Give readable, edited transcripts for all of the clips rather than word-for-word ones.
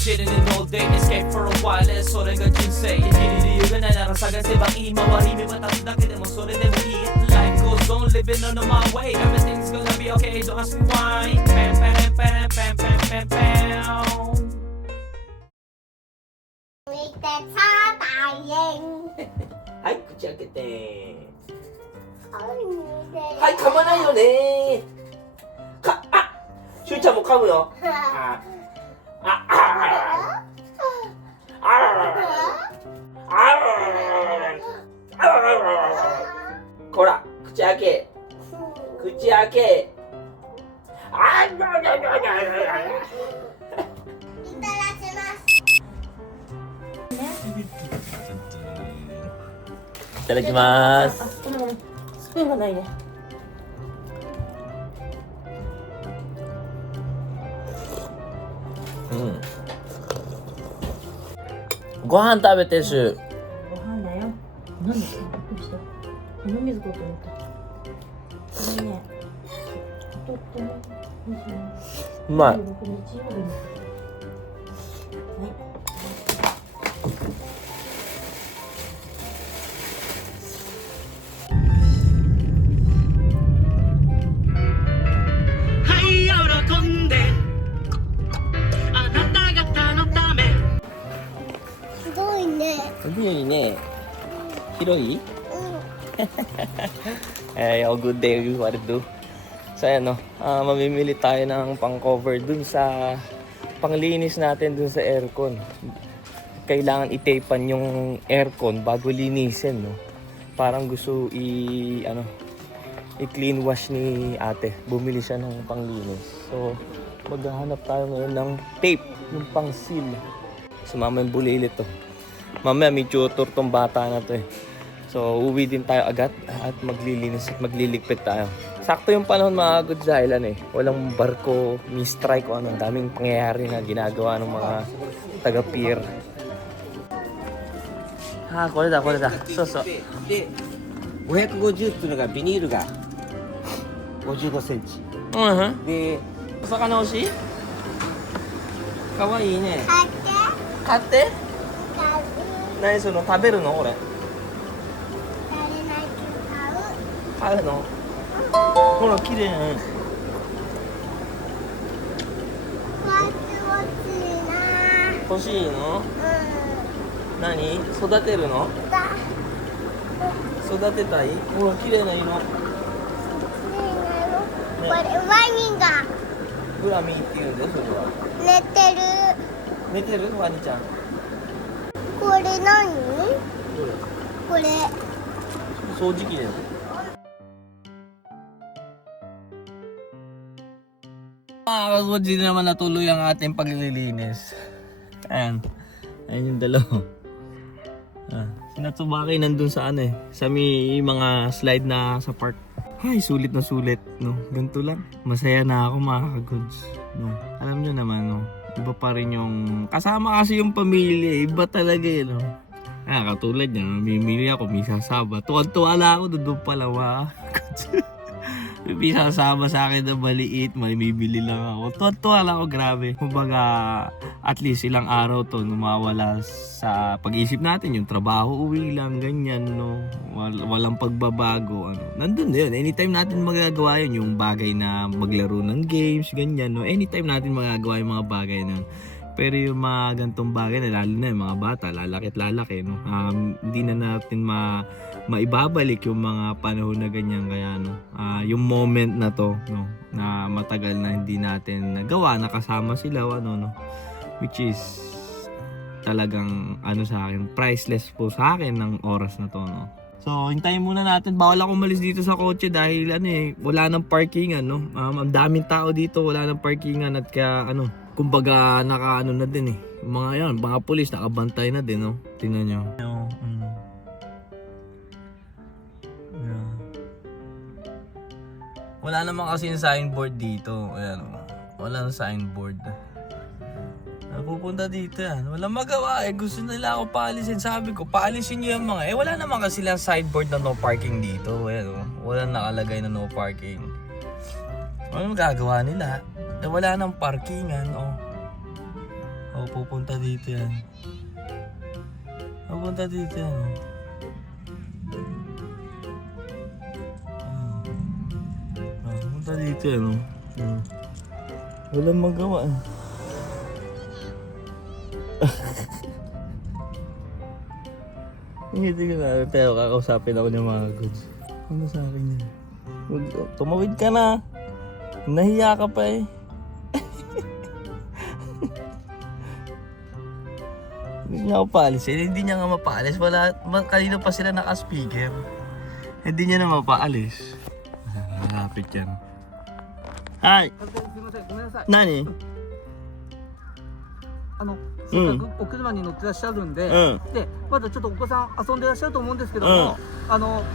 chilling all day, escape for a while それが人生生きる理由がないなら探せばいい周り見渡すだけでもそれでもいい Life goes on living on my way Everything's gonna be okay don't ask me why Pam pam pam pam pam pam pam 見てさ大変はい、口開けてははい、噛まないよねしゅうちゃんも噛むよほら、口開け口開けいただきますいただきますスプーンがないね。ご飯食べてしゅご飯だよ。何ですか？びっくりした。飲み水かと思った。これね、とってもうまい26日曜日に。はい。喜んであなた方のためすごいね海ね広いうんoh, good day, Eduardo. So, ano, mamimili tayo ng pang-cover dun sa panglinis natin dun sa aircon. Kailangan itapan yung aircon bago linisin, no? Parang gusto i-clean wash ni ate. Bumili siya ng panglinis. So, maghahanap tayo ngayon ng tape, yung pang-seal. So, mamaya bulilit to. Mamaya may tutor tong bata na to eh. So, uwi din tayo agad at maglilinis at magliligpit tayo. Sakto yung panahon mga good dahil walang barko, may strike o ano. Daming pangyayari na ginagawa ng mga taga-pier.これだ。そうそう。で、550っていうのがビニールが55センチ。で、お魚欲しい？かわいいね。買って買って？何その食べるの俺？誰ないけ買うの？ほら綺麗ね。欲しいな欲しいの？う何？育てるの？んだ育てたい？ほら綺麗な色。これワニがグラミーって言うんだよそれは。寝てる寝てるワニちゃん。これ何これ掃除機だよ。Mga kagodji naman natuloy ang ating paglilinis. Ayan yung dalawa. Si Natsubaki nandun sa sa may mga slide na sa park. Ay, sulit na sulit, no. Ganito lang. Masaya na ako mga kagods, no. Alam nyo naman, no. Iba pa rin yung kasama kasi yung pamilya, iba talaga yun, no. Katulad niya, mamimili ako, may sasaba. Tuwan-tuwa lang ako, doon pala mga kagods. May sasama sa akin na maliit, may bibili lang ako. Tuwa-tuwa lang ako, grabe. Kumbaga, at least ilang araw to mawala sa pag-isip natin. Yung trabaho, uwi lang, ganyan, no. Walang pagbabago, ano. Nandun na yun. Anytime natin magagawa yun, yung bagay na maglaro ng games, ganyan, no. Anytime natin magagawa yung mga bagay na. Pero yung mga gantong bagay na, lalo na yung mga bata, lalaki, no. Hindi na natin maibabalik yung mga panahon na ganyan, kaya no yung moment na to, no, na matagal na hindi natin nagawa, nakasama sila, ano, no, which is talagang sa akin, priceless po sa akin ng oras na to, no. So hintayin muna natin, bawal ako umalis dito sa kotse dahil wala nang parkingan, no. Ang daming tao dito, wala nang parkingan at kaya kumbaga na din mga pulis nakabantay na din, no. Tingnan nyo. Wala naman kasi yung signboard dito. Ayan, wala nang signboard. Napupunta dito yan. Walang magawa gusto nila ako paalisin. Sabi ko, paalisin nyo yung mga. Wala naman kasi lang signboard na no parking dito. Ayan, wala nakalagay na no parking. Ano magagawa nila? Wala nang parkingan, Oh, pupunta dito yan. Pupunta dito yan. Pupunta dito yan. Walang magawa. Hindi ko na. Pero kakausapin ako ng mga goods. Ano sa akin yan? Tumawid ka na. Nahiya ka pa eh. Hindi niya ako paalis eh. Hindi niya nga mapaalis. Kanina pa sila naka-speaker. Hindi niya na mapaalis. Malapit yan. Hi! すみません、ごめんなさい。Nani? せっかくお車に乗ってらっしゃるんで、で、まだちょっとお子さん遊んでらっしゃると思うんですけども、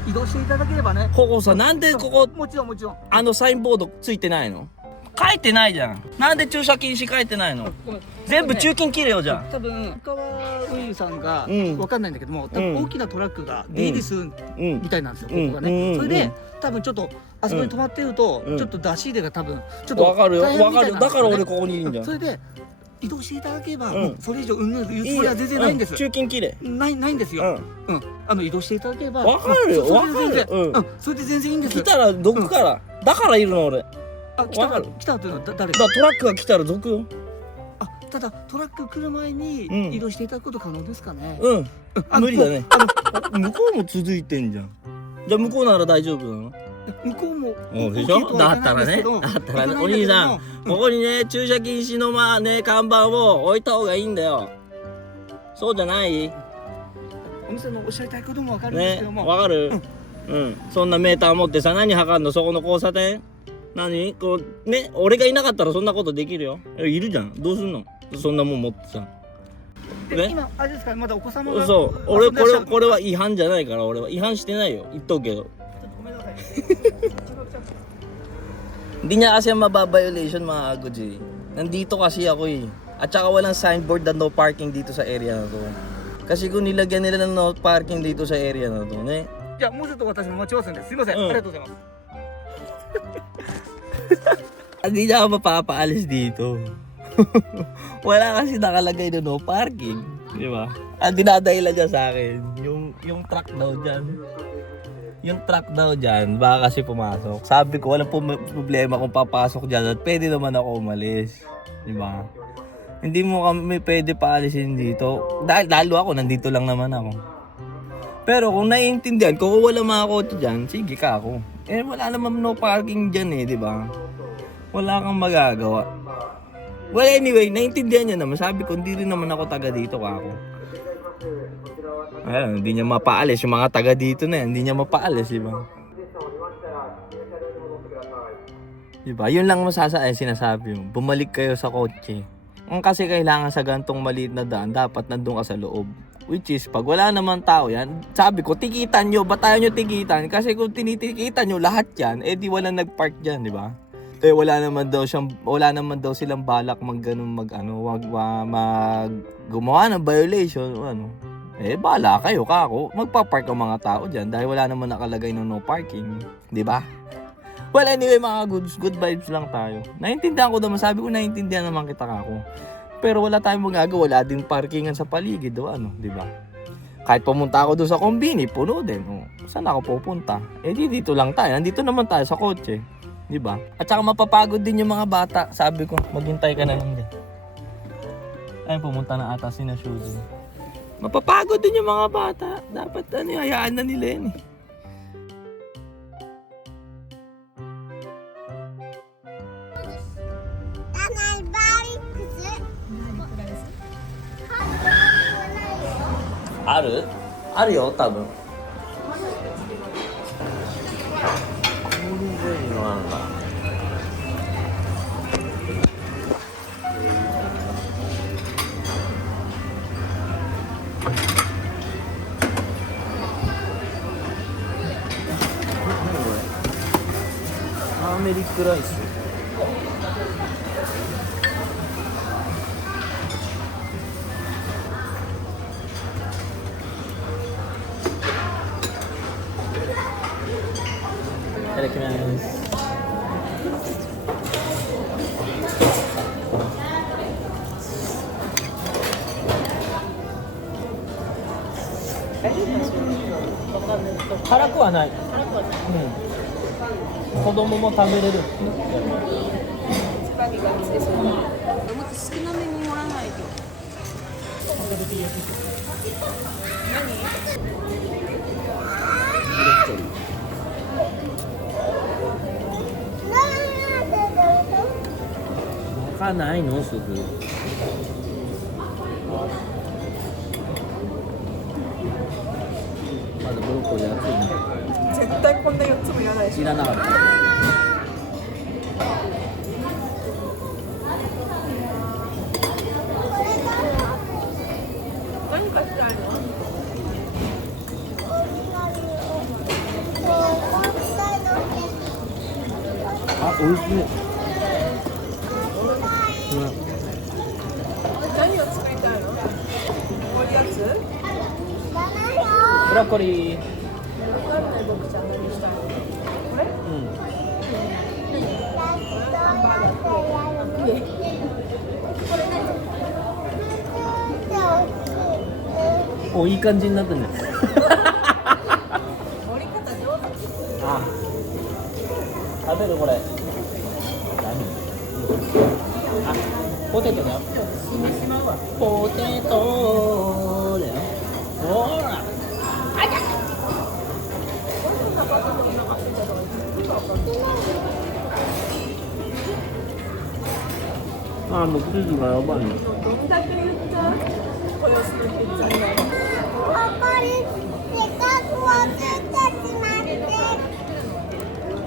移動していただければね。ここさ、なんでここ、もちろんもちろん。サインボードついてないの？書いてないじゃん。なんで駐車禁止書いてないの？ごめん全部中金切れよじゃん。多分川運輸さんがわかんないんだけども、多うん分大きなトラックが出入りするうんみたいなんですよ、うんここがね。うんそれで多分ちょっとあそこに止まってると、うんちょっと出し入れが多分ちょっとわかるよ。大変わかるよ。みたいなんですよねだから俺ここにいるんじゃん。それで移動していただければ、うんもうそれ以上うんぬん言うつもりは全然ないんです。中金切れ。ないんですよ。移動していただければ。わかるよ。そわかるれで全然、よ。それで全然いいんです。来たらどくから。だからいるの俺。あ、来わかるたっていうのは誰？トラックが来たらどくよ。あ、ただトラック来る前にうん移動していただくこと可能ですかね？無理だね。向こうも続いてんじゃん。じゃあ向こうなら大丈夫なの？向こうもでしょ？だったらね。だったらね。お兄さん、ここにね、駐車禁止の看板を置いた方がいいんだよ。そうじゃない？お店のおっしゃりたいこともわかるんですねけど、も、わかる？そんなメーター持ってさ、何測んの？そこの交差点？何？こうね、俺がいなかったらそんなことできるよ。いるじゃん。どうすんの？そんなもん持ってさ。ね？で今あれですか、まだお子様がそう。俺遊んでらっしゃるこれは違反じゃないから、俺は違反してないよ。言っとくけど。ちょっとごめんなさい。Hindi niya kasi mababiolation mga Guji. Nandito kasi ako eh. At saka walang signboard na no parking dito sa area na to. Kasi kung nilagyan nila ng no parking dito sa area na to, ne? じゃあもうちょっと私も待ちますんで、すみません、ありがとうございます。 Hindi niya ako mapapaalis dito. Wala kasi nakalagay na no parking. Di ba? Ang dinadahilan niya sa akin, yung truck daw dyan. Yung truck daw dyan, baka kasi pumasok. Sabi ko, walang problema kung papasok dyan at pwede naman ako umalis. Di ba? Hindi mo kami pwede paalisin dito. Dahil lalo ako, nandito lang naman ako. Pero kung naiintindihan, kung wala mga kotse dyan, sige ka ako. Eh wala naman no parking dyan eh, di ba? Wala kang magagawa. Well anyway, naiintindihan niya naman. Sabi ko, hindi rin naman ako taga dito ka ako. Ayun, hindi niya mapaalis. Yung mga taga dito na yan, hindi niya mapaalis, di ba? Diba? Yun lang sinasabi mo. Bumalik kayo sa kotse. Ang kasi kailangan sa gantong maliit na daan, dapat nandun ka sa loob. Which is, pag wala naman tao yan, sabi ko, tikitan nyo. Ba't tayo nyo tikitan? Kasi kung tinitikitan nyo lahat yan, eh di wala nagpark dyan, di ba? Eh wala naman daw silang balak gumawa ng violation o ano. Eh bala kayo kako, magpa-park ang mga tao diyan dahil wala naman nakalagay ng no parking, 'di ba? Well anyway mga good vibes lang tayo. Naiintindihan ko naman, sabi ko naiintindihan naman kita kako. Pero wala tayong magagawa, wala din parkingan sa paligid o ano, 'di ba? Kahit pumunta ako doon sa kombini, puno din. Oh, saan ako pupunta? Eh dito lang tayo, nandito naman tayo sa kotse. Di ba? At saka mapapagod din yung mga bata. Sabi ko, maghintay ka na lang din. Ayun, pumunta na ata si na Shuzi. Mapapagod din yung mga bata. Dapat hayaan na nila yan eh. Aru? Aru yo, tabun. Turmeric rice. 辛くはない。辛くはない。うん。子供も食べれるっていう。ガリガリですよね。もっと少なめに盛らないと。かないのすぐ。まだブロッコリー熱いね。絶対こんな4つもいらないし。いらなかった。何かしたいの？あ、美味しい。何を作りたいの？こういうやつ？ブロッコリー。わかんない僕ちゃん何したいの？これ？うん。お、いい感じになったね。盛り方上手。あ、食べるこれ。何？あ、ポテトだよ。ポテトだよ。ほら。あ、もう生地がやばいね。どんだけ言ったこれをするピッツァになる。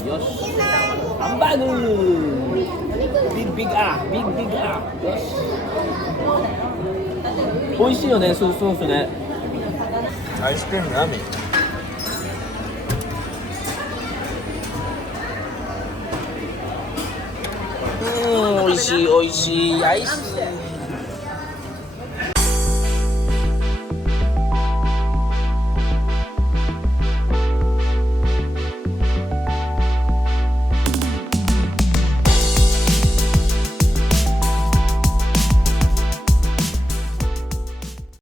よし。ハンバーグ。ビッグビッグあ、ビッグビッグあ。よし。美味しいよね、ソースね。アイスクリーム何？美味しい美味しいアイス。